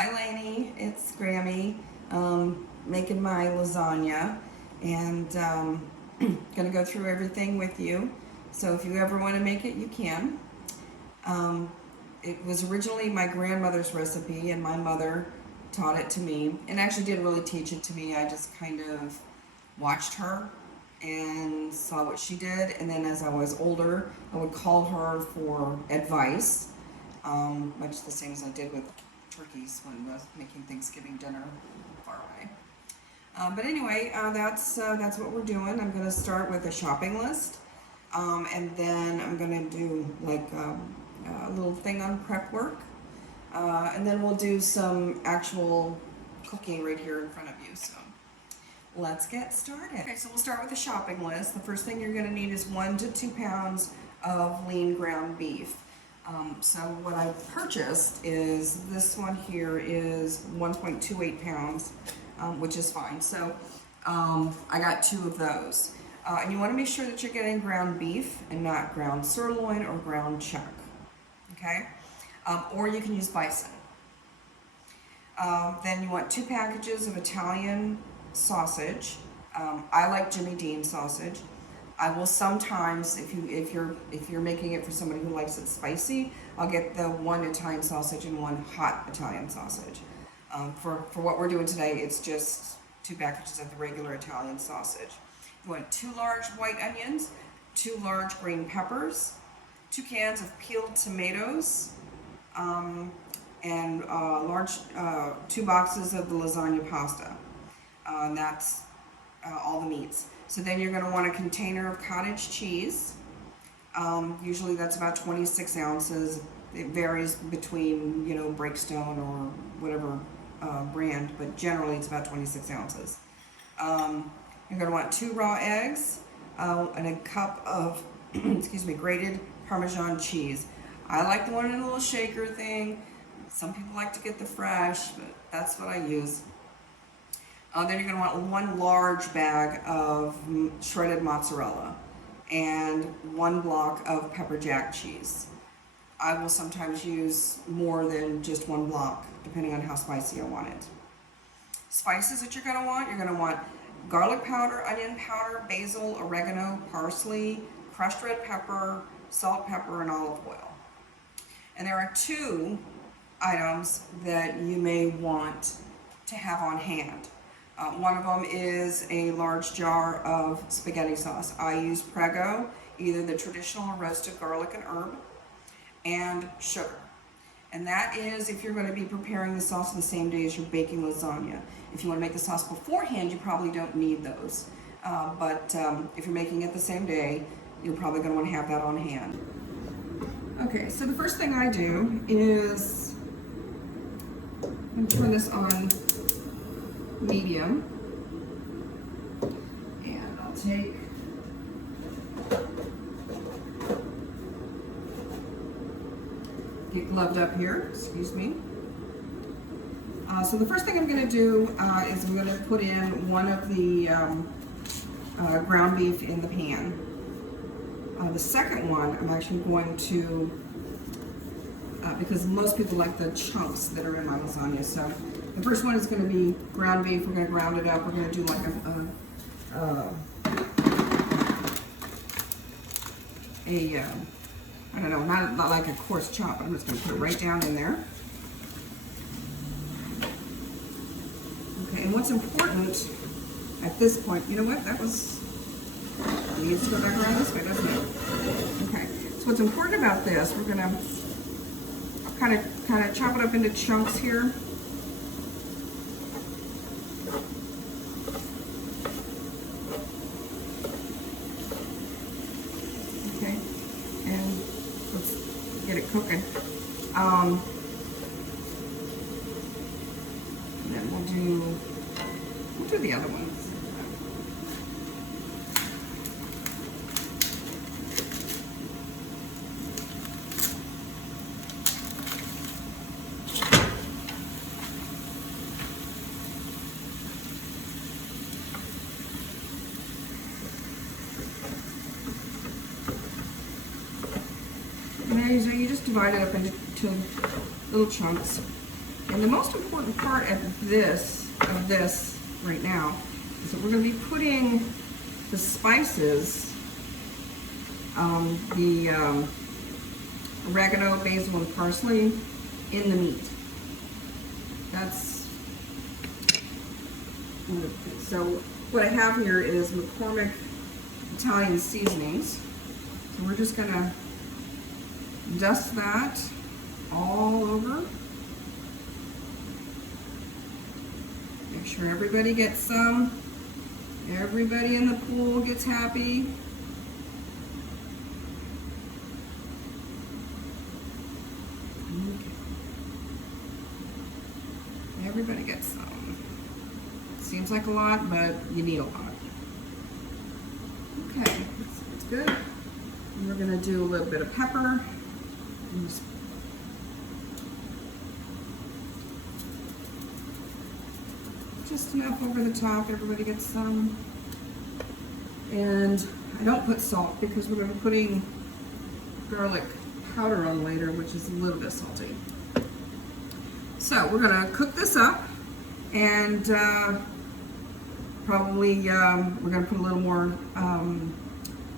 Hi Lainey, it's Grammy, making my lasagna, and gonna go through everything with you. So if you ever want to make it, you can. Um, it was originally my grandmother's recipe, and my mother taught it to me, and actually didn't really teach it to me. I just kind of watched her and saw what she did, and then as I was older, I would call her for advice, much the same as I did with turkeys when I was making Thanksgiving dinner far away. But anyway, that's what we're doing. I'm going to start with a shopping list, and then I'm going to do like a little thing on prep work, and then we'll do some actual cooking right here in front of you. So let's get started. Okay, so we'll start with the shopping list. The first thing you're going to need is 1 to 2 pounds of lean ground beef. So what I purchased is this one here is 1.28 pounds, which is fine. So I got 2 of those. And you want to make sure that you're getting ground beef and not ground sirloin or ground chuck. Okay? Or you can use bison. Then you want 2 packages of Italian sausage. I like Jimmy Dean sausage. I will sometimes, if you're making it for somebody who likes it spicy, I'll get the 1 Italian sausage and 1 hot Italian sausage. For what we're doing today, it's just 2 packages of the regular Italian sausage. You want 2 large white onions, 2 large green peppers, 2 cans of peeled tomatoes, and large 2 boxes of the lasagna pasta. And that's all the meats. So then you're going to want a container of cottage cheese. Usually that's about 26 ounces. It varies between, Breakstone or whatever brand, but generally it's about 26 ounces. You're going to want 2 raw eggs and a cup of, grated Parmesan cheese. I like the one in a little shaker thing. Some people like to get the fresh, but that's what I use. Then you're going to want 1 large bag of shredded mozzarella and 1 block of pepper jack cheese. I will sometimes use more than just 1 block, depending on how spicy I want it. Spices that you're going to want garlic powder, onion powder, basil, oregano, parsley, crushed red pepper, salt, pepper, and olive oil. And there are 2 items that you may want to have on hand. One of them is a large jar of spaghetti sauce. I use Prego, either the traditional roasted garlic and herb, and sugar. And that is if you're going to be preparing the sauce the same day as you're baking lasagna. If you want to make the sauce beforehand, you probably don't need those. But if you're making it the same day, you're probably going to want to have that on hand. Okay, so the first thing I do is I'm going to turn this on medium, and I'll get gloved up here, excuse me. So the first thing I'm going to do is I'm going to put in 1 of the ground beef in the pan. The second one I'm actually going to, because most people like the chunks that are in my lasagna, so the first one is going to be ground beef. We're going to ground it up. We're going to do like I don't know, not like a coarse chop, but I'm just going to put it right down in there. Okay, and what's important at this point, you know what, it needs to go back around this way, doesn't it? Okay, so what's important about this, we're going to kind of chop it up into chunks here. Get it cooking. And then we'll do the other ones. And then you just divide it up into little chunks. And the most important part of this right now is that we're going to be putting the spices, the oregano, basil, and parsley in the meat. That's one of the things. So what I have here is McCormick Italian seasonings. So we're just going to dust that all over. Make sure everybody gets some. Everybody in the pool gets happy. Okay. Everybody gets some. Seems like a lot, but you need a lot. Okay, that's good. And we're gonna do a little bit of pepper. Just enough over the top, everybody gets some. And I don't put salt because we're going to be putting garlic powder on later, which is a little bit salty. So we're going to cook this up, and probably we're going to put a little more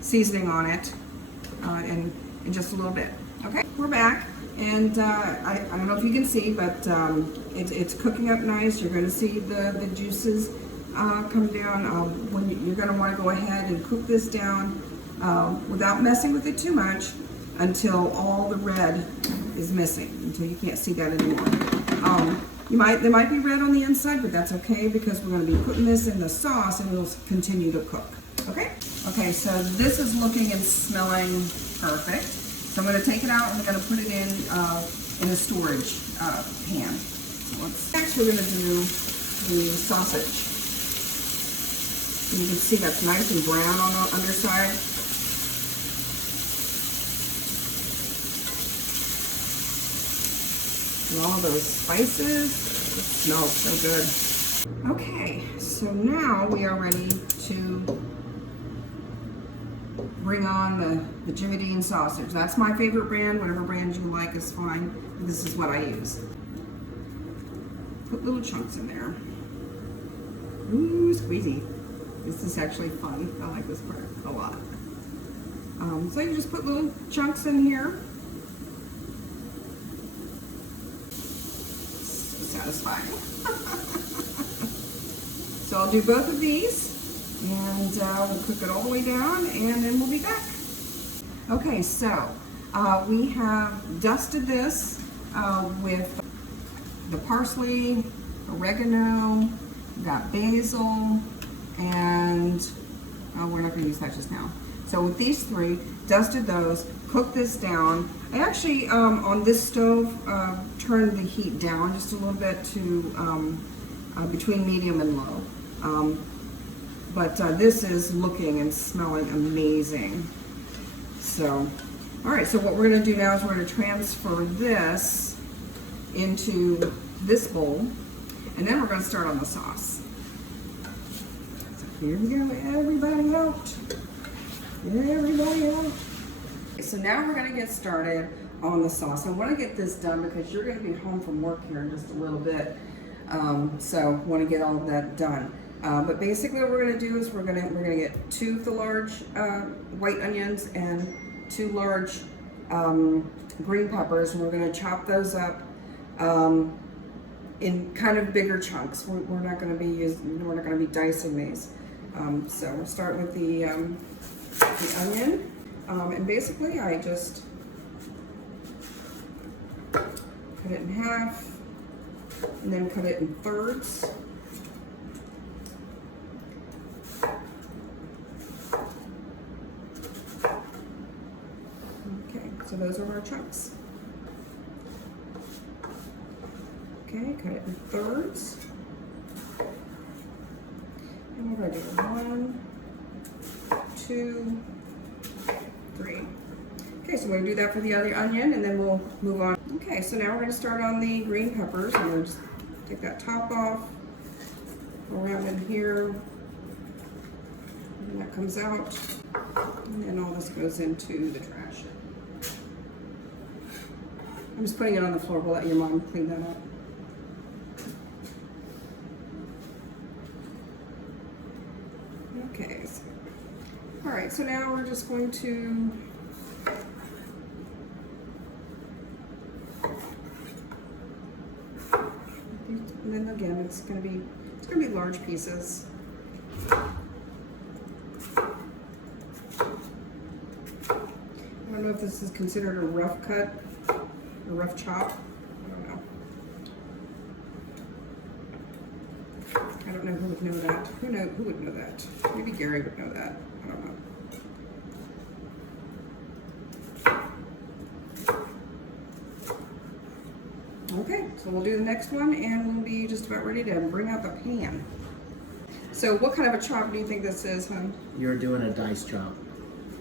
seasoning on it in just a little bit. Okay, we're back. And I don't know if you can see, but it's cooking up nice. You're going to see the juices come down. When you're going to want to go ahead and cook this down without messing with it too much until all the red is missing, until you can't see that anymore. There might be red on the inside, but that's okay because we're going to be putting this in the sauce and it'll continue to cook. Okay? Okay, so this is looking and smelling perfect. So I'm going to take it out and I'm going to put it in a storage pan. So next we're going to do the sausage. And you can see that's nice and brown on the underside. And all those spices, it smells so good. Okay, so now we are ready to bring on the Jimmy Dean sausage. That's my favorite brand. Whatever brand you like is fine. This is what I use. Put little chunks in there. Ooh, squeezy. This is actually fun. I like this part a lot. So you just put little chunks in here. So satisfying. So I'll do both of these. And we'll cook it all the way down, and then we'll be back. Okay, so we have dusted this with the parsley, oregano, got basil, and we're not going to use that just now. So with these three, dusted those, cooked this down. I actually, on this stove, turned the heat down just a little bit to between medium and low. But this is looking and smelling amazing. So, all right, so what we're gonna do now is we're gonna transfer this into this bowl, and then we're gonna start on the sauce. So here we go, everybody out. Everybody out. So now we're gonna get started on the sauce. I wanna get this done because you're gonna be home from work here in just a little bit. So wanna get all of that done. But basically what we're going to do is we're going to get 2 of the large white onions and 2 large green peppers, and we're going to chop those up in kind of bigger chunks. We're not going to be dicing these. So we'll start with the onion, and basically I just cut it in half and then cut it in thirds. So those are our chunks. Okay, cut it in thirds. And we're going to do 1, 2, 3. Okay, so we're going to do that for the other onion, and then we'll move on. Okay, so now we're going to start on the green peppers. I'm going to just take that top off, go around in here, and that comes out. And then all this goes into the trash. I'm just putting it on the floor. We'll let your mom clean that up. Okay. All right, so now we're just going to and then again it's gonna be large pieces. I don't know if this is considered a rough cut, a rough chop. I don't know who would know that. Who would know that? Maybe Gary would know that. I don't know. Okay, so we'll do the next one and we'll be just about ready to bring out the pan. So what kind of a chop do you think this is, hon? You're doing a dice chop.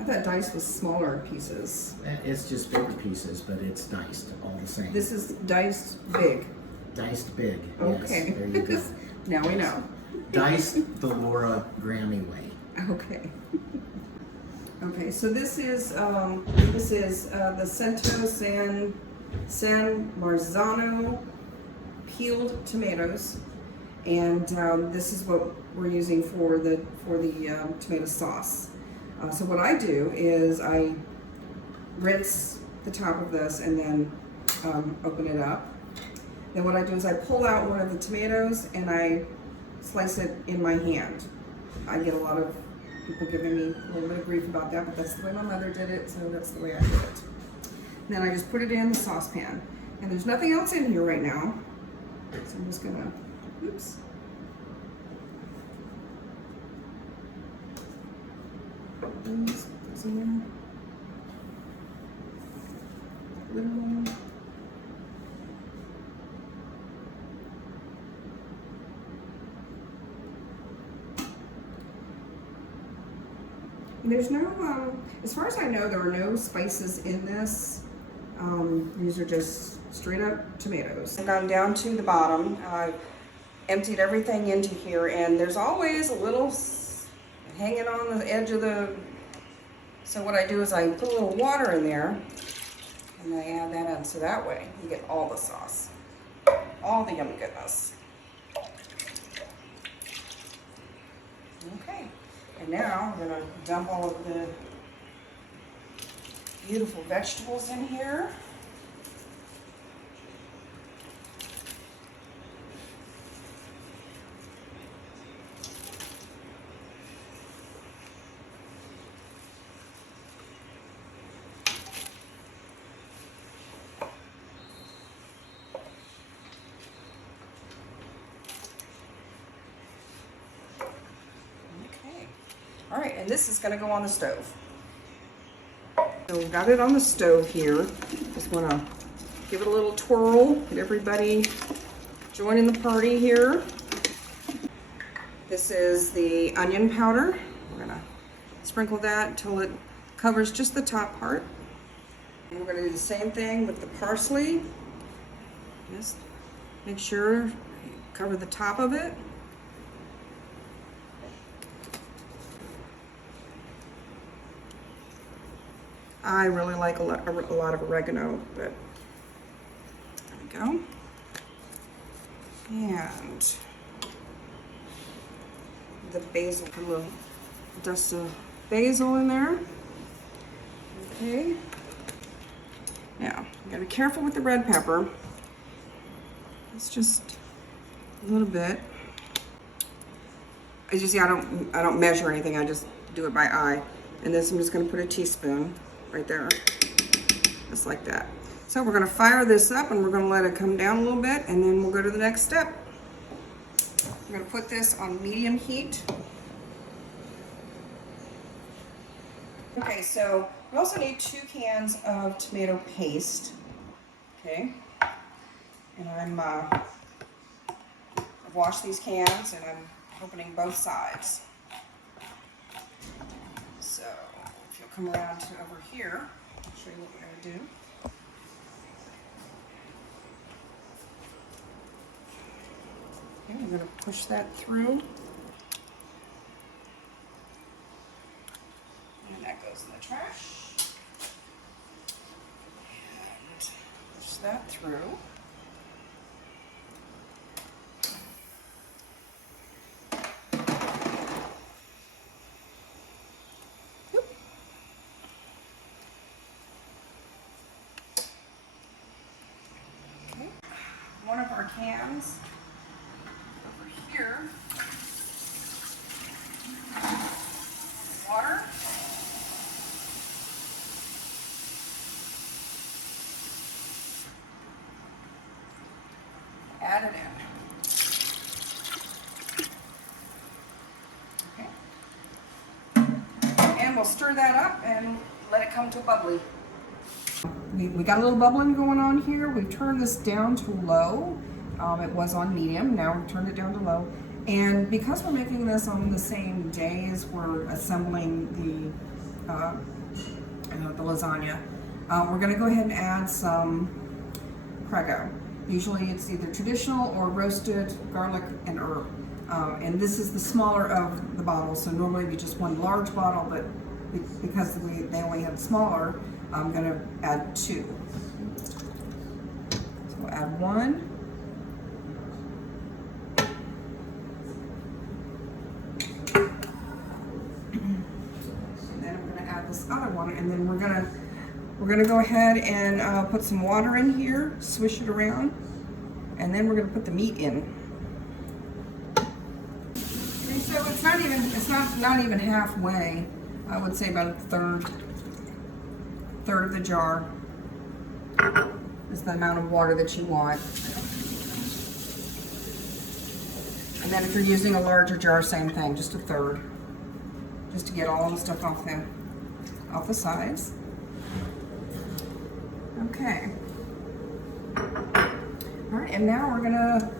I thought dice was smaller pieces. It's just bigger pieces, but it's diced all the same. This is diced big. Diced big. Okay. Yes, there you go. Now we know. Diced the Laura Grammy way. Okay. Okay, so this is the Cento San Marzano peeled tomatoes, and this is what we're using for the tomato sauce. So what I do is I rinse the top of this and then open it up. Then what I do is I pull out one of the tomatoes and I slice it in my hand. I get a lot of people giving me a little bit of grief about that, but that's the way my mother did it, so that's the way I did it. And then I just put it in the saucepan. And there's nothing else in here right now, so I'm just gonna, oops. Goes in there. Little one. There's no, as far as I know, there are no spices in this. These are just straight up tomatoes. And I'm down to the bottom. I've emptied everything into here, and there's always a little hanging on the edge of the, so what I do is I put a little water in there, and I add that in, so that way you get all the sauce, all the yummy goodness. Okay. And now we're going to dump all of the beautiful vegetables in here. All right, and this is going to go on the stove. So we've got it on the stove here. Just want to give it a little twirl, get everybody joining the party here. This is the onion powder. We're going to sprinkle that until it covers just the top part. And we're going to do the same thing with the parsley. Just make sure you cover the top of it. I really like a lot of oregano, but there we go. And the basil, put a little dust of basil in there. Okay. Now, you gotta be careful with the red pepper. It's just a little bit. As you see, I don't measure anything. I just do it by eye. And this, I'm just gonna put a teaspoon right there, just like that. So we're gonna fire this up and we're gonna let it come down a little bit, and then we'll go to the next step. We're gonna put this on medium heat. Okay, so we also need 2 cans of tomato paste. Okay, and I've washed these cans and I'm opening both sides. So if you'll come around to over here, I'll show you what we're going to do. Okay, we're going to push that through. And that goes in the trash. And push that through. one of our cans over here. Water. Add it in. Okay. And we'll stir that up and let it come to a bubbly. We got a little bubbling going on here. We've turned this down to low. It was on medium, now we've turned it down to low. And because we're making this on the same day as we're assembling the lasagna, we're gonna go ahead and add some Prego. Usually it's either traditional or roasted garlic and herb. And this is the smaller of the bottles, so normally it'd be just one large bottle, but because they only had smaller, I'm gonna add 2. So we'll add 1. And then I'm gonna add this other one, and then we're gonna go ahead and put some water in here, swish it around, and then we're gonna put the meat in. And so it's not even halfway. I would say about a third of the jar is the amount of water that you want. And then if you're using a larger jar, same thing, just a third, just to get all the stuff off the sides. Okay. All right, and now we're gonna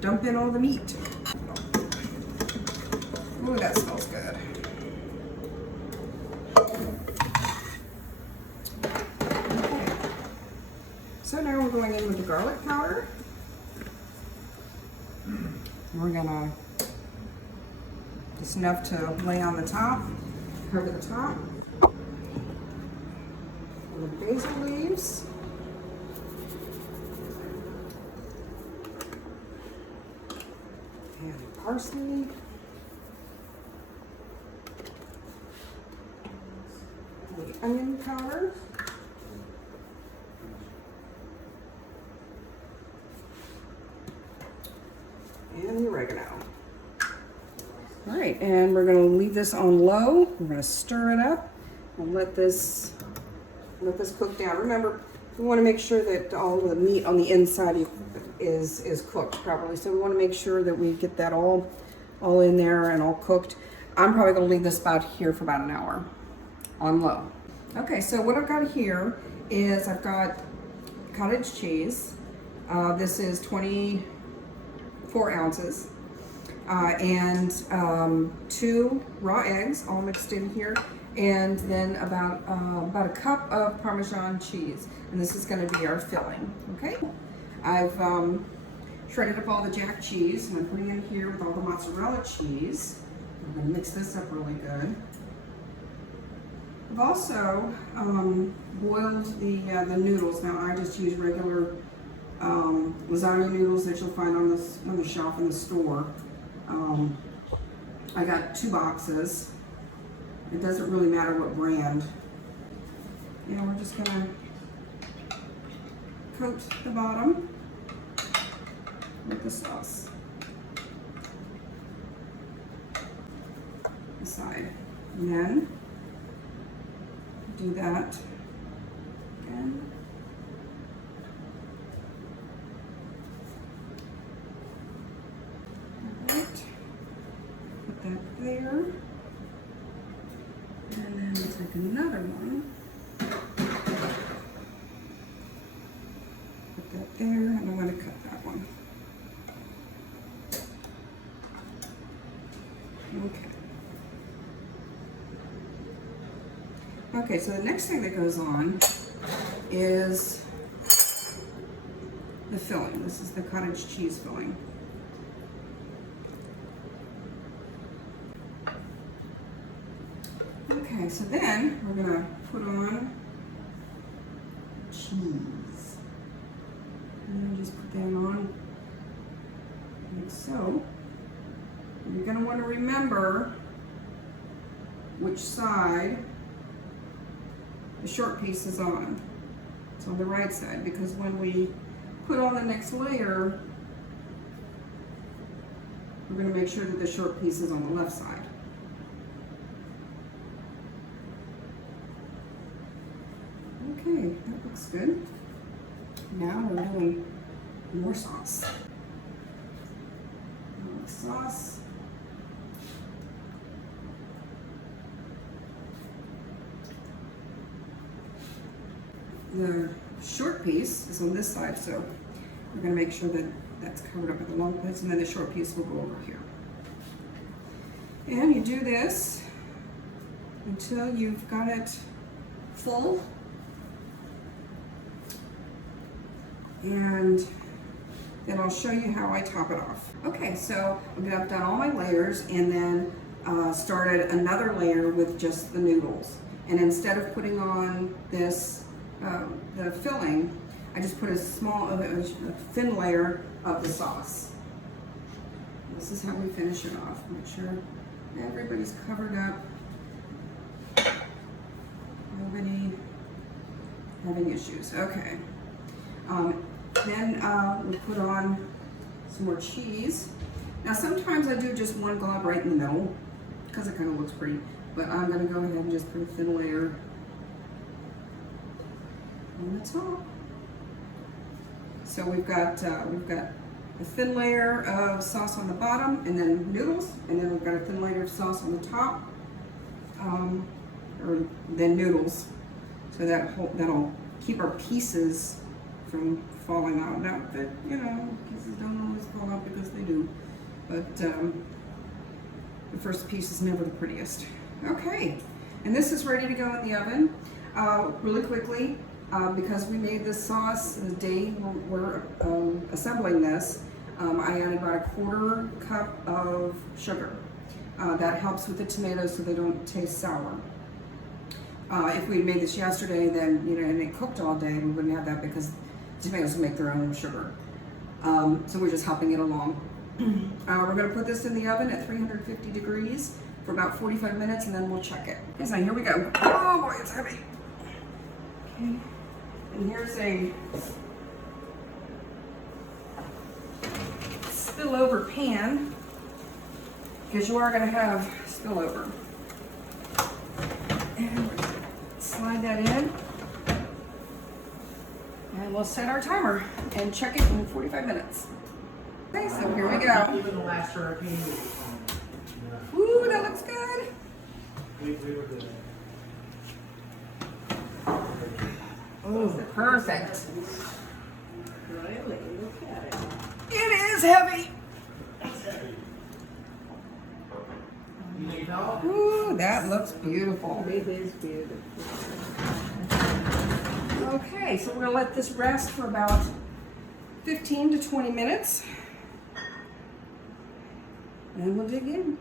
dump in all the meat. Ooh, that smells good. Okay. So now we're going in with the garlic powder. We're gonna, just enough to lay on the top, cover the top. And the basil leaves. And parsley. The onion powder. And the oregano. All right, and we're gonna leave this on low. We're gonna stir it up and let this cook down. Remember, we wanna make sure that all the meat on the inside is cooked properly. So we wanna make sure that we get that all in there and all cooked. I'm probably gonna leave this about here for about an hour on low. Okay, so what I've got here is I've got cottage cheese. This is 24 ounces. And 2 raw eggs all mixed in here, and then about a cup of Parmesan cheese. And this is gonna be our filling, okay? I've shredded up all the jack cheese, and I'm putting in here with all the mozzarella cheese. I'm gonna mix this up really good. I've also boiled the noodles. Now I just use regular lasagna noodles that you'll find on the shelf in the store. I got 2 boxes. It doesn't really matter what brand. And we're just gonna coat the bottom with the sauce. The side. And then do that again. Put that there, and then we'll take another one, put that there, and I'm going to cut that one. Okay, so the next thing that goes on is the filling. This is the cottage cheese filling. Okay, so then we're gonna put on cheese. And then just put that on like so. And you're gonna wanna remember which side the short piece is on. It's on the right side, because when we put on the next layer, we're going to make sure that the short piece is on the left side. Okay, that looks good. Now we're doing more sauce. More sauce. The short piece is on this side, so we're going to make sure that that's covered up with the long piece, and then the short piece will go over here. And you do this until you've got it full. And then I'll show you how I top it off. Okay, so I've done all my layers and then started another layer with just the noodles. And instead of putting on this the filling, I just put a thin layer of the sauce. This is how we finish it off. Make sure everybody's covered up. Nobody having issues. Okay. Then we put on some more cheese. Now sometimes I do just one glob right in the middle because it kind of looks pretty, but I'm going to go ahead and just put a thin layer on the top. So we've got a thin layer of sauce on the bottom, and then noodles, and then we've got a thin layer of sauce on the top, or then noodles. So that'll keep our pieces from falling out. Now, that, you know, pieces don't always fall out because they do, but the first piece is never the prettiest. Okay, and this is ready to go in the oven really quickly. Because we made this sauce the day we're assembling this, I added about a 1/4 cup of sugar. That helps with the tomatoes so they don't taste sour. If we had made this yesterday, then, you know, and it cooked all day, we wouldn't have that because tomatoes make their own sugar. So we're just helping it along. We're going to put this in the oven at 350 degrees for about 45 minutes, and then we'll check it. Okay, so here we go. Oh boy, it's heavy. Okay. And here's a spillover pan, because you are going to have spillover. And we're going to slide that in. And we'll set our timer and check it in 45 minutes. Okay, so here we go. Even the last hurricane. Ooh, that looks good. We were good. Oh, perfect. Really? Look at it. It is heavy. Ooh, that looks beautiful. It is beautiful. Okay, so we're gonna let this rest for about 15 to 20 minutes. And we'll dig in.